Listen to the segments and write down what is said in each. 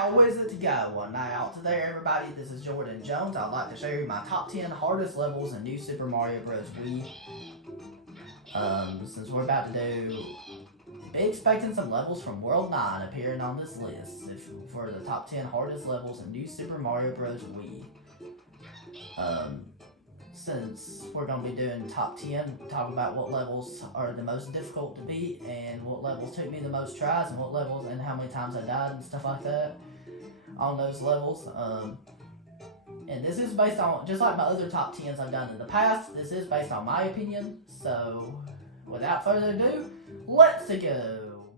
How is it to go? Now, today everybody, this is Jordan Jones. I'd like to show you my top 10 hardest levels in New Super Mario Bros Wii. Since we're about to do, be expecting some levels from World 9 appearing on this list for the top 10 hardest levels in New Super Mario Bros Wii. Since we're going to be doing top 10, talk about what levels are the most difficult to beat and what levels took me the most tries and what levels and how many times I died and stuff like that on those levels. And this is based on, just like my other top 10s I've done in the past, this is based on my opinion. So without further ado, let's go.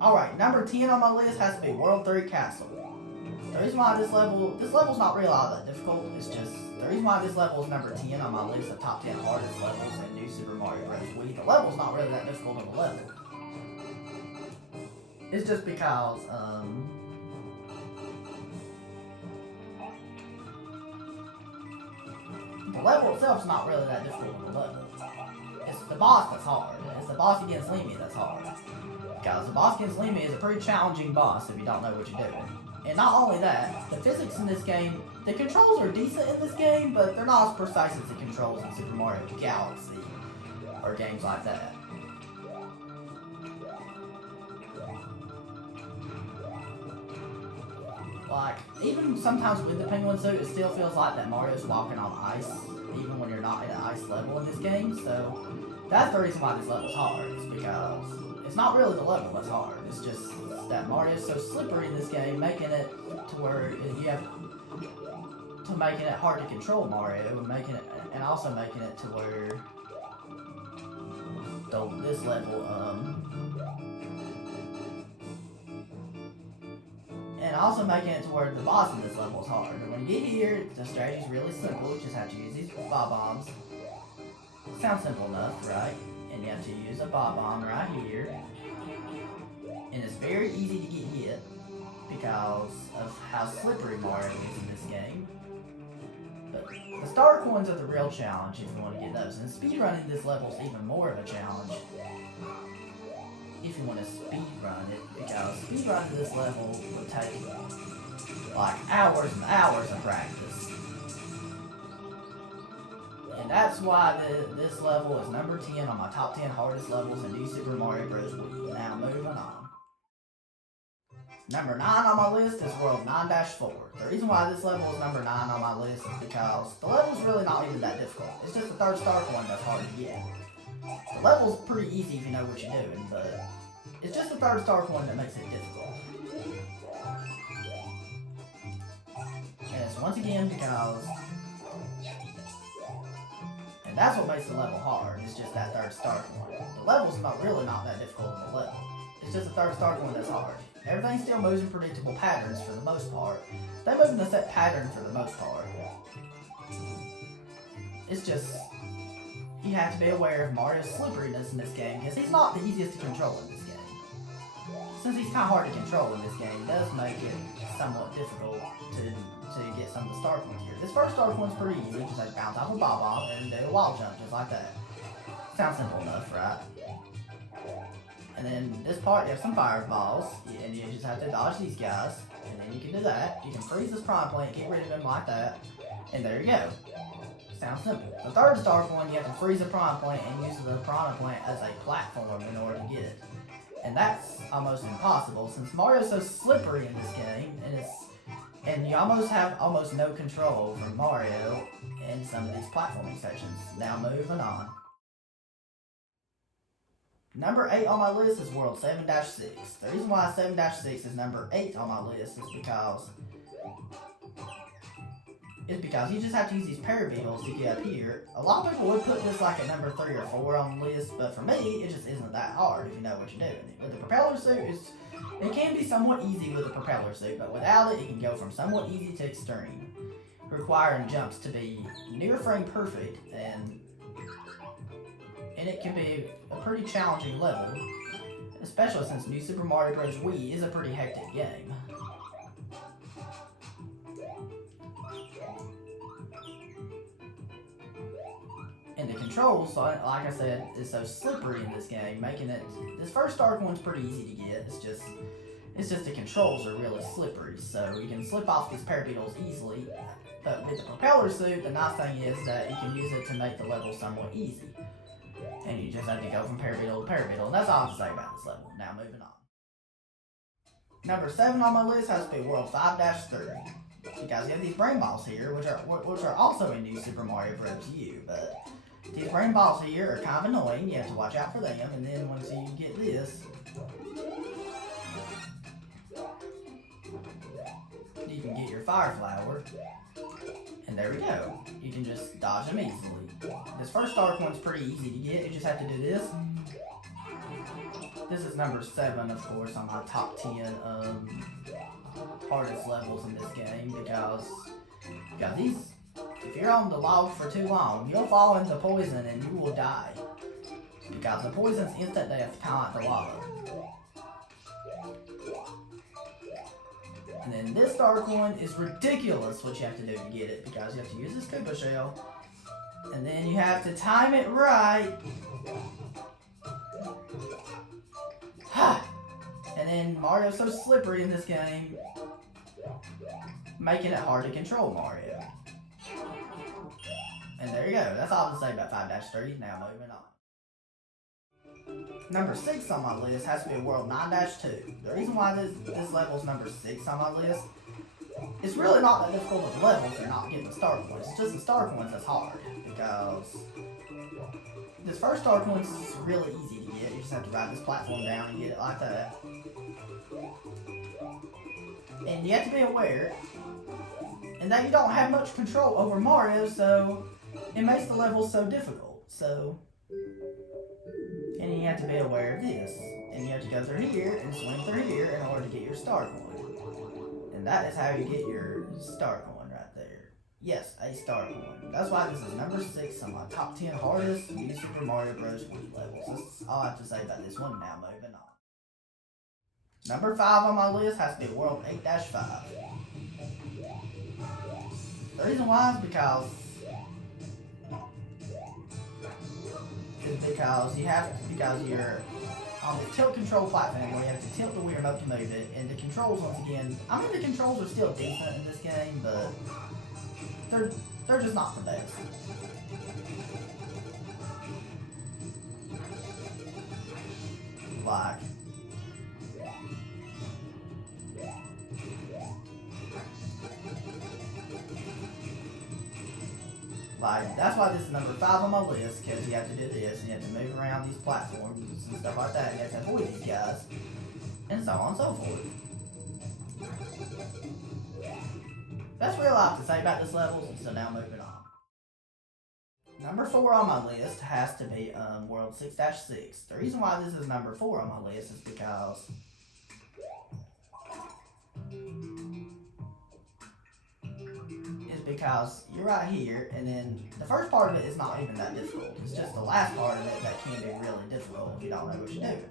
Alright, number 10 on my list has to be World 3 Castle. The reason why this level's not really all that difficult, it's just, the reason why this level is number 10 on my list of top 10 hardest levels in New Super Mario Bros Wii, the level's not really that difficult of a level. It's just because, the level itself is not really that difficult of a level. It's the boss that's hard. It's the boss against Lemmy that's hard. Because the boss against Lemmy is a pretty challenging boss if you don't know what you're doing. And not only that, the physics in this game, the controls are decent in this game, but they're not as precise as the controls in Super Mario Galaxy or games like that. Like, even sometimes with the penguin suit, it still feels like that Mario's walking on ice, even when you're not in an ice level in this game, so that's the reason why this level's hard, is because it's not really the level that's hard, it's just that Mario's so slippery in this game, making it to where you have to making it hard to control Mario, and also making it to where this level, and also making it to where the boss in this level is hard. And when you get here, the strategy's really simple. You just have to use these bob-bombs. Sounds simple enough, right? And you have to use a bob-bomb right here. And it's very easy to get hit because of how slippery Mario is in this game. But the star coins are the real challenge if you want to get those. And speedrunning this level is even more of a challenge if you want to speedrun it, because speedrunning this level would take like hours and hours of practice. And that's why this level is number 10 on my top 10 hardest levels in New Super Mario Bros Wii. Now moving on. Number 9 on my list is World 9-4. The reason why this level is number 9 on my list is because the level's really not even that difficult. It's just the third star coin that's hard to get. The level's pretty easy if you know what you're doing, but it's just the third star coin that makes it difficult. And it's once again because, and that's what makes the level hard, it's just that third star coin. The level's really not that difficult of a level. It's just the third star coin that's hard. Everything still moves in predictable patterns for the most part. They move in a set pattern for the most part. It's just, you have to be aware of Mario's slipperiness in this game, because he's not the easiest to control in this game. Since he's kind of hard to control in this game, it does make it somewhat difficult to get some of the star coins here. This first star coin's pretty easy, just like bounce off a bob-bomb and do a wall jump, just like that. Sounds simple enough, right? And then this part, you have some fireballs, and you just have to dodge these guys, and then you can do that. You can freeze this prawn plant, get rid of him like that, and there you go. Sounds simple. The third star coin, you have to freeze a prawn plant and use the prawn plant as a platform in order to get it. And that's almost impossible since Mario's so slippery in this game, and you have almost no control over Mario in some of these platforming sections. Now moving on. Number 8 on my list is World 7-6. The reason why 7-6 is number 8 on my list is because you just have to use these parabeetles to get up here. A lot of people would put this like at number 3 or 4 on the list, but for me, it just isn't that hard if you know what you're doing. With the propeller suit, it can be somewhat easy with the propeller suit, but without it, it can go from somewhat easy to extreme, requiring jumps to be near frame perfect, and it can be a pretty challenging level, especially since New Super Mario Bros. Wii is a pretty hectic game. And the controls, like I said, is so slippery in this game, making it, this first star coin's pretty easy to get. It's just the controls are really slippery, so you can slip off these parapetals easily. But with the propeller suit, the nice thing is that you can use it to make the level somewhat easy. And you just have to go from parapetal to parapetal. And that's all I have to say about this level. Now moving on. Number 7 on my list has to be World 5-30. Because you have these brain balls here, which are also in New Super Mario Bros. U. But these brain balls here are kind of annoying. You have to watch out for them. And then once you get this, you can get your fire flower, and there we go. You can just dodge them easily. This first star coin's pretty easy to get. You just have to do this. This is number 7, of course, on my top 10 hardest levels in this game because these, if you're on the log for too long, you'll fall into poison and you will die because the poison's instant death, kind of like the lava. And then this star coin is ridiculous what you have to do to get it because you have to use this Koopa shell and then you have to time it right. And then Mario's so slippery in this game, making it hard to control Mario. And there you go. That's all I have to say about 5-30. Now moving on. Number 6 on my list has to be World 9-2. The reason why this level's number 6 on my list, it's really not that difficult of a level if you're not getting the star coins. It's just the star coins that's hard because this first star coins is really easy to get. You just have to ride this platform down and get it like that. And you have to be aware and that you don't have much control over Mario, so it makes the level so difficult. And you have to be aware of this. And you have to go through here and swing through here in order to get your star coin. And that is how you get your star coin right there. Yes, a star coin. That's why this is number 6 on my top 10 hardest New Super Mario Bros. Wii levels. That's all I have to say about this one. Now moving on. Number 5 on my list has to be World 8-5. The reason why is because you're on the tilt control platform where you have to tilt the Wii remote to move it, and the controls once again, I mean the controls are still decent in this game, but they're just not the best. Like, that's why this is number 5 on my list, because you have to do this, and you have to move around these platforms and stuff like that, and you have to avoid these guys, and so on and so forth. That's really all I have to say about this level, so now moving on. Number 4 on my list has to be World 6-6. The reason why this is number 4 on my list is because you're right here, and then the first part of it is not even that difficult. It's just the last part of it that can be really difficult if you don't know what you're doing.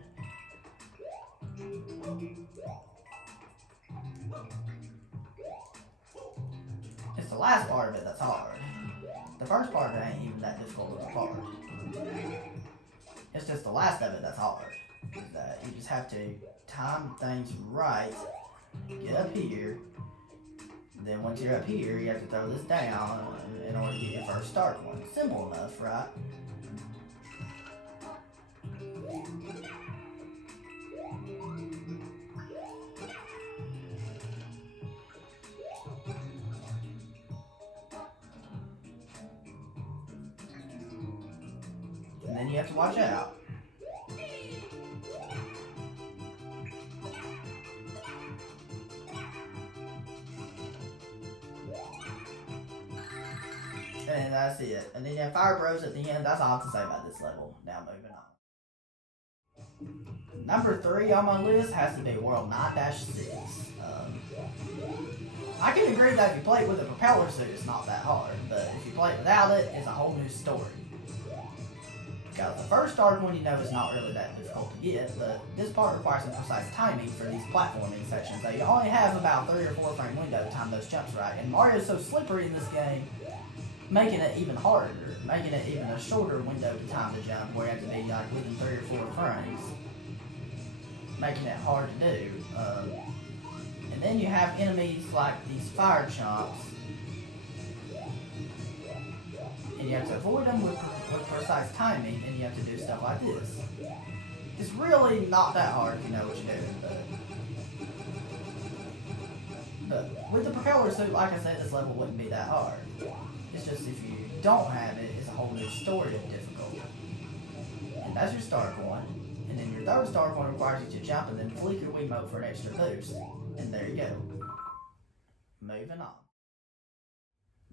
It's the last part of it that's hard. The first part of it ain't even that difficult of a part. It's just the last of it that's hard. That you just have to time things right, get up here, then once you're up here, you have to throw this down in order to get your first start one. Simple enough, right? And then you have to watch out. And that's it. And then you have Fire Bros at the end. That's all I have to say about this level. Now moving on. Number 3 on my list has to be World 9-6. I can agree that if you play it with a propeller suit, it's not that hard. But if you play it without it, it's a whole new story. Because the first start one, you know, is not really that difficult to get, but this part requires some precise timing for these platforming sections. So you only have about 3 or 4 frame window to time those jumps right. And Mario's so slippery in this game, making it even harder, making it even a shorter window to time the jump, where you have to be like within 3 or 4 frames. making it hard to do. And then you have enemies like these fire chomps, and you have to avoid them with precise timing, and you have to do stuff like this. It's really not that hard if you know what you're doing, but with the propeller suit, like I said, this level wouldn't be that hard. It's just if you don't have it, it's a whole new story of difficulty. And that's your star coin. And then your third star coin requires you to jump and then flick your Wiimote for an extra boost. And there you go. Moving on.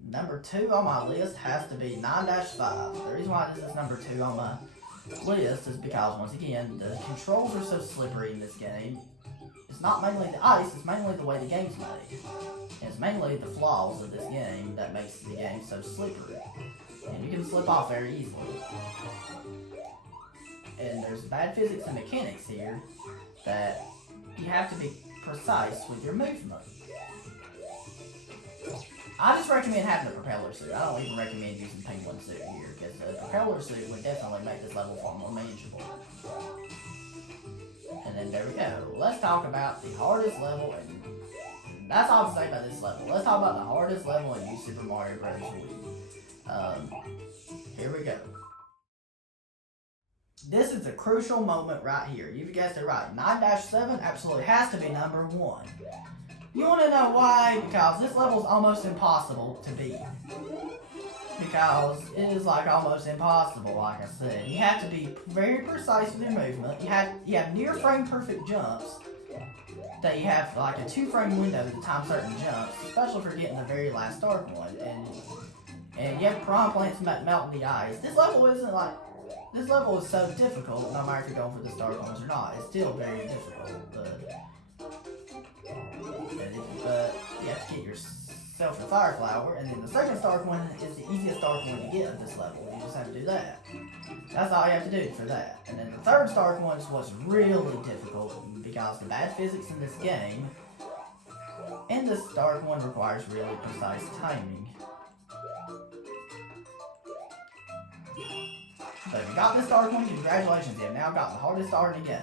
Number 2 on my list has to be 9-5. The reason why this is number 2 on my list is because, once again, the controls are so slippery in this game. It's not mainly the ice, it's mainly the way the game's made. And it's mainly the flaws of this game that makes the game so slippery. And you can slip off very easily. And there's bad physics and mechanics here that you have to be precise with your movement. I just recommend having a propeller suit. I don't even recommend using penguin suit here, because the propeller suit would definitely make this level far more manageable. And then there we go. Let's talk about the hardest level, and that's all I have to say about this level. Let's talk about the hardest level in New Super Mario Bros Wii. Here we go. This is a crucial moment right here. You've guessed it right. 9-7 absolutely has to be number 1. You want to know why? Because this level is almost impossible to beat. Because it is like almost impossible, like I said. You have to be very precise with your movement. You have near frame perfect jumps. That you have like a 2-frame window to time certain jumps, especially for getting the very last star coin. And you have piranha plants melt in the ice. This level isn't like. This level is so difficult, no matter if you're going for the star coins or not. It's still very difficult, but you have to get yourself the fire flower, and then the second star coin is the easiest star coin to get at this level. You just have to do that. That's all you have to do for that. And then the third star coin is what's really difficult, because the bad physics in this game, and this star coin requires really precise timing. So if you got this star coin, congratulations, you have now got the hardest star in the game.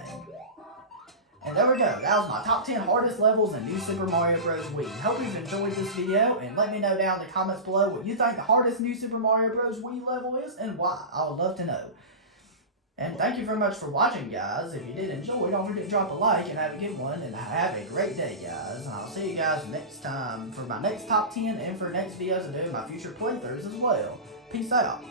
And there we go, that was my top 10 hardest levels in New Super Mario Bros Wii. Hope you've enjoyed this video, and let me know down in the comments below what you think the hardest New Super Mario Bros Wii level is, and why. I would love to know. And thank you very much for watching, guys. If you did enjoy, don't forget to drop a like, and have a good one, and have a great day, guys. And I'll see you guys next time for my next top 10, and for next videos I do, my future playthroughs as well. Peace out.